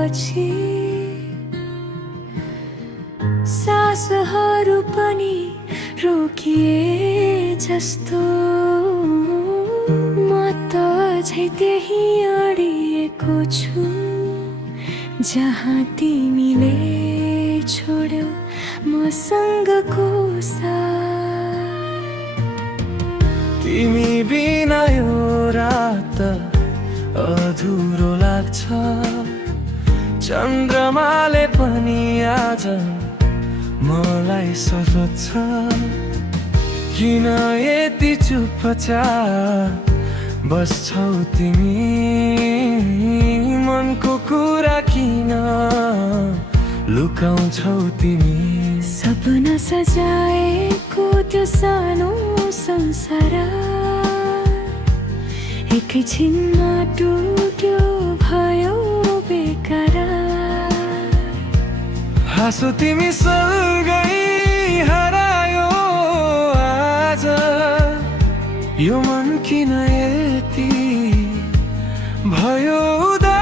पछि सासहरू पनि रोकिए जस्तो म त अझै त्यही अडिएको छु जहाँ तिमीले छोड्यौ मसँगको साथ। तिमी बिना यो रात अधुरो लाग्छ, चन्द्रमाले पनि आज मलाई सोध्छ किन यति चुपचाप बस्छौ तिमी, मनको कुरा किन लुकाउँछौ तिमी। सपना सजाएको त्यो सानो संसार एकैछिनमा टुट्यो भयो बेकार। हाँसो तिमी सँगै हरायो आज, यो मन किन यति भयो उदास।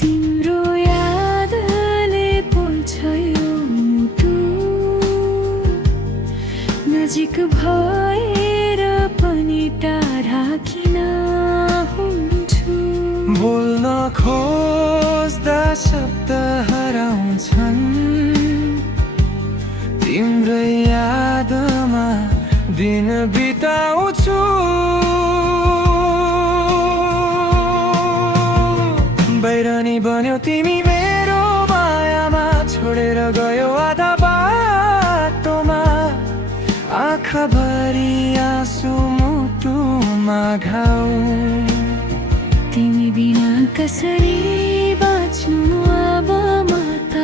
तिम्रो यादले पोल्छ यो मुटु, नजिक भएर पनि टाढा किन हुन्छु। बोल्न खोज्दा शब्द हराउँछन्, तिम्रै यादमा दिन बिताउँछु। बैरनी बन्यो तिमी मेरो मायामा, छोडेर गयो आधा बाटोमा, आँखाभरि आँसु मुटुमा घाउ। तिमी बिना कसरी बाँच्नु अब म त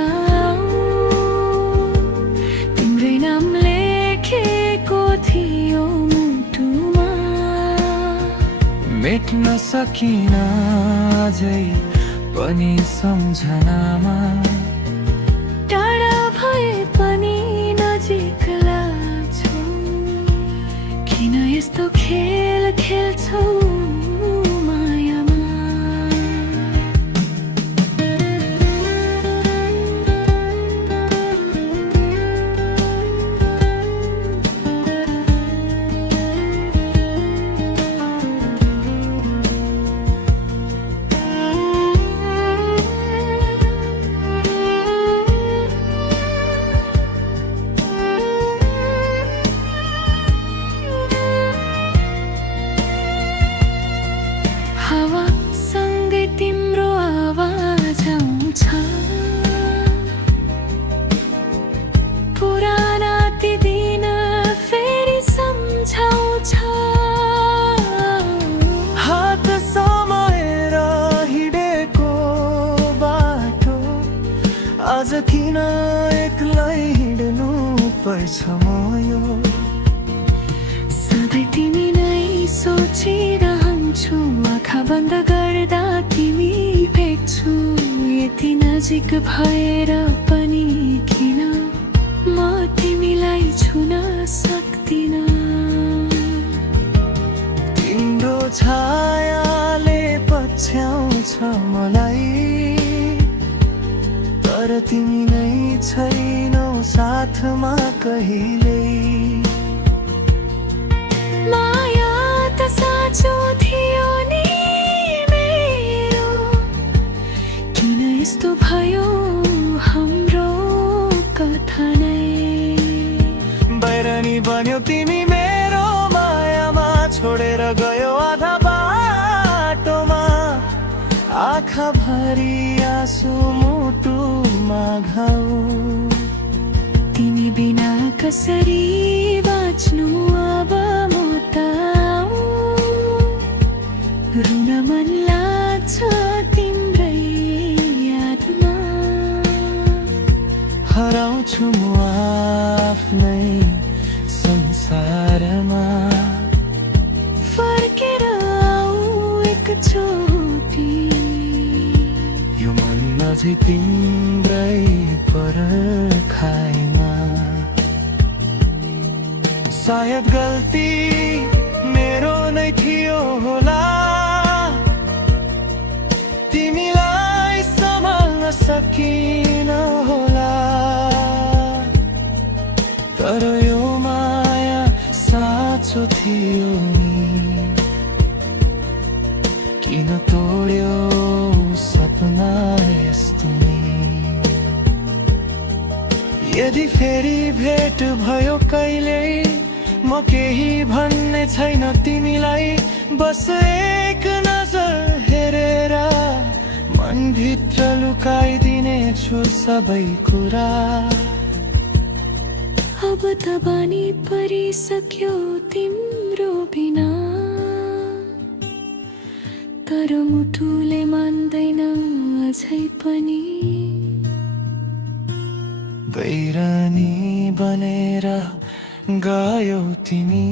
तिम्रै नाम लेखेको थियो मुटुमा। मेट्न सकिन अझै पनि सम्झनामा, टाढा भए पनि नजिक लाग्छौ, किन यस्तो खेल खेल्छौ मायामा। हावासँगै तिम्रो आवाज आउँछ, पुराना ती दिन फेरि सम्झाउँछ। हात समाएर हिँडेको बाटो आज किन एक्लै हिँड्नु पर्छ म यो। सधैँ तिमी नै सोचिरहन्छु, आँखा बन्द गर्दा तिमी भेट्छु, यति नजिक भएर पनि किन म तिमीलाई छुन सक्दिन। तिम्रो छायाले पछ्याउँछ मलाई, तर तिमी नै छैनौ साथमा कहिल्यै। माया त साँचो थियो नि मेरो, किन यस्तो भयो हाम्रो कथा नै। बैरनी बन्यो तिमी मेरो मायामा, छोडेर गयो आधा बाटोमा, आँखाभरि आँसु मुटुमा घाउ। तिमी बिना कसरी बाँच्नु अब म त रुन मन लाग्छ तिम्रै यादमा। हराउँछु म आफ्नै संसारमा, फर्केर आऊ एकचोटि, यो मन अझै तिम्रै पर्खाइमा। सायद गल्ती मेरो नै नै थियो होला तिमीलाई सम्हाल्न सकिन होला तर यो माया साँचो थियो नि किन तोड्यो सपना यस्तो नि यदि फेरि भेट भयो कहिल्यै म केही भन्ने छैन तिमीलाई बस एक नजर हेरेर मनभित्र लुकाइदिने छु सबै कुरा अब त बानी परिसक्यो तिम्रो बिना तर मुटुले मान्दैन अझै पनि बैरानी बनेर गयौ तिमी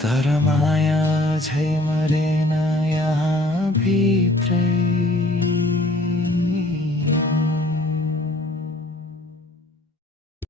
तर माया झै मरेन यहाँ भित्रै